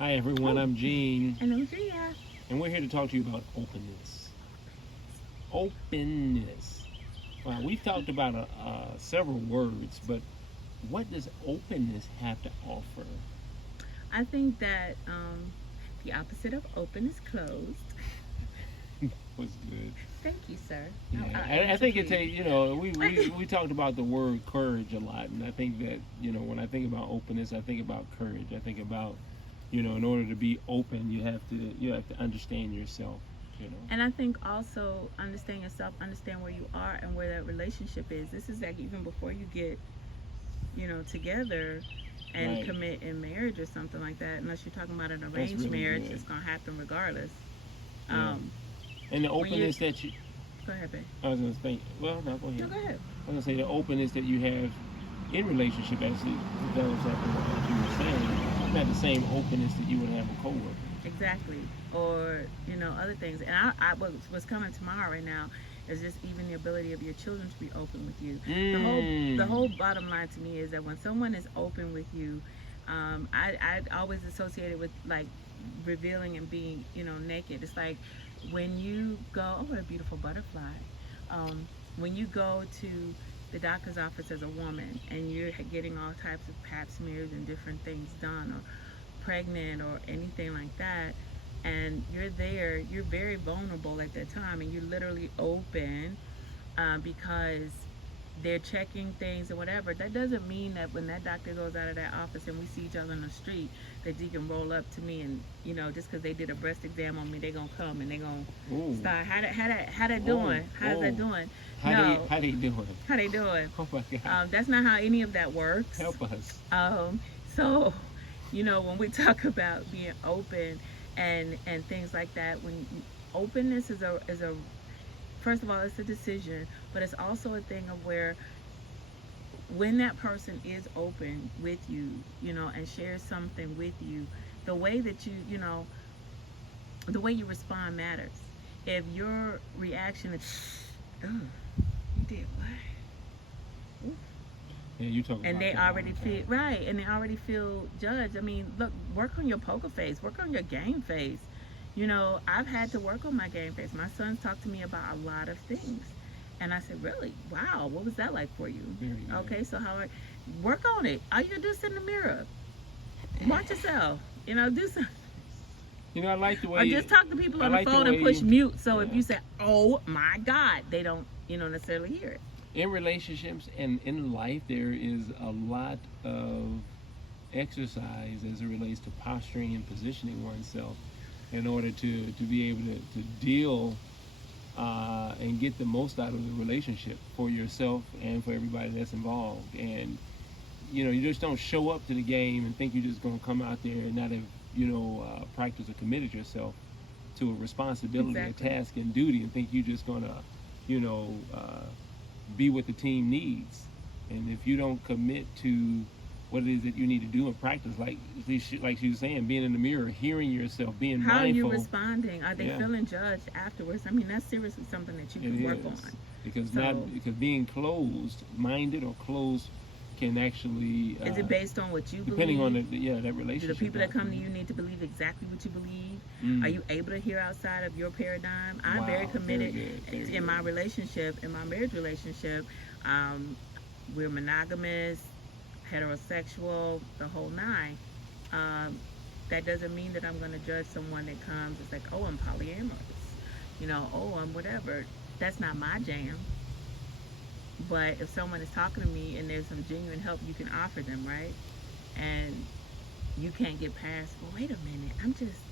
Hi everyone, I'm Gene, And Andrea. and we're here to talk to you about openness. Openness. Well, we've talked about several words, but what does openness have to offer? I think that the opposite of open is closed. Was good. Thank you, sir. Yeah, I I am to think it's please. we talked about the word courage a lot, and I think that when I think about openness, I think about courage. I think about in order to be open, you have to understand yourself. You know. And I think also understand yourself, understand where you are and where that relationship is. This is like even before you get, together and Right. commit in marriage or something like that. Unless you're talking about an That's arranged really marriage, good. it's gonna happen regardless. Yeah. Um, And the when you openness that you go ahead, babe. I was gonna think. Well, no, go No, ahead. go ahead. I was gonna say the openness that you have in relationship actually develops after what you were saying. Not the same openness that you would have with coworkers. Exactly. Or other things. And what's coming to mind right now is just even the ability of your children to be open with you. The whole Mm. bottom line to me is that when someone is open with you, I always associate it with like revealing and being naked. It's like when you go, oh, what a beautiful butterfly. When you go to the doctor's office as a woman and you're getting all types of pap smears and different things done, or pregnant or anything like that, and you're there, you're very vulnerable at that time, and you're literally open because they're checking things or whatever. That doesn't mean that when that doctor goes out of that office and we see each other in the street, that you can roll up to me and just because they did a breast exam on me, they're gonna come and they're gonna Ooh. start. How that Oh. doing? How's that Oh. doing? How they No, how they doing? how they doing? Oh my God. That's not how any of that works. Help us. So, when we talk about being open and things like that, when openness is a first of all, it's a decision, but it's also a thing of where when that person is open with you, and shares something with you, the way that the way you respond matters. If your reaction is, oh, you did what? Yeah, you talk And about they that all already the feel time. right, and they already feel judged. I mean, look, work on your poker face, work on your game face. I've had to work on my game face. My sons talk to me about a lot of things, and I said, really, wow, what was that like for you? Very good. Okay, so work on it. All you gotta do is sit in the mirror, watch yourself, do something. I like the Or way just talk to people I on the like the phone and way push you. mute, so if Yeah. you say, oh my god, they don't necessarily hear it. In relationships and in life, there is a lot of exercise as it relates to posturing and positioning oneself in order to be able to deal and get the most out of the relationship for yourself and for everybody that's involved. And you just don't show up to the game and think you're just going to come out there and not have practiced or committed yourself to a responsibility, a Exactly. task, and duty, and think you're just going to you know be what the team needs. And if you don't commit to what it is that you need to do in practice, like she was saying, being in the mirror, hearing yourself, being How are you mindful. responding? Are they Yeah, feeling judged afterwards? I mean, that's seriously something that you it could work on. is. So, Because being closed minded or closed can actually is it based on what you depending on believe? that Do the relationship. people that come to you need to believe exactly what you believe? Are Mm. you able to hear outside of your paradigm? I'm very Wow, very committed good, very in my good. relationship, in my marriage relationship. Um, we're monogamous, heterosexual, the whole nine. Um, that doesn't mean that I'm going to judge someone that comes. It's like, oh, I'm polyamorous. Oh, I'm whatever. That's not my jam. But if someone is talking to me and there's some genuine help you can offer them, right? And you can't get past, well, wait a minute, I'm just,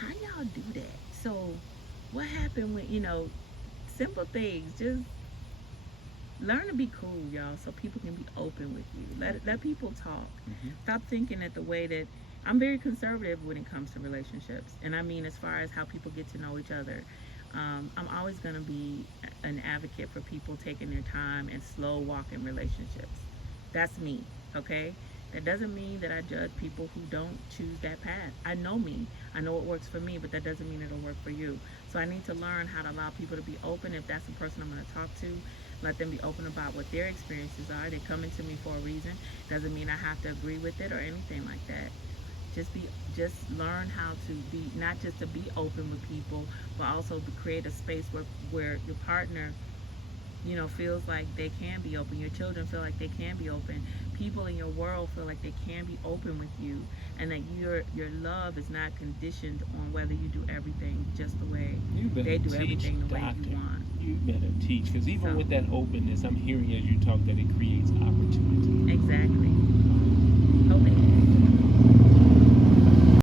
how y'all do that? So, what happened when, simple things, just learn to be cool, y'all, so people can be open with you. Let people talk. Hmm. Stop thinking that the way that I'm very conservative when it comes to relationships, and I mean as far as how people get to know each other. I'm always going to be an advocate for people taking their time and slow walking relationships. That's me, okay? That doesn't mean that I judge people who don't choose that path. I know me. I know what works for me, but that doesn't mean it'll work for you. So I need to learn how to allow people to be open. If that's the person I'm going to talk to, let them be open about what their experiences are. They're coming to me for a reason. Doesn't mean I have to agree with it or anything like that. just learn how to be, not just to be open with people, but also to create a space where your partner, feels like they can be open. Your children feel like they can be open. People in your world feel like they can be open with you, and that your love is not conditioned on whether you do everything just the way You better they do teach, everything the way doctor. you want. You better teach, because even So, with that openness, I'm hearing as you talk that it creates opportunity. exactly. Okay.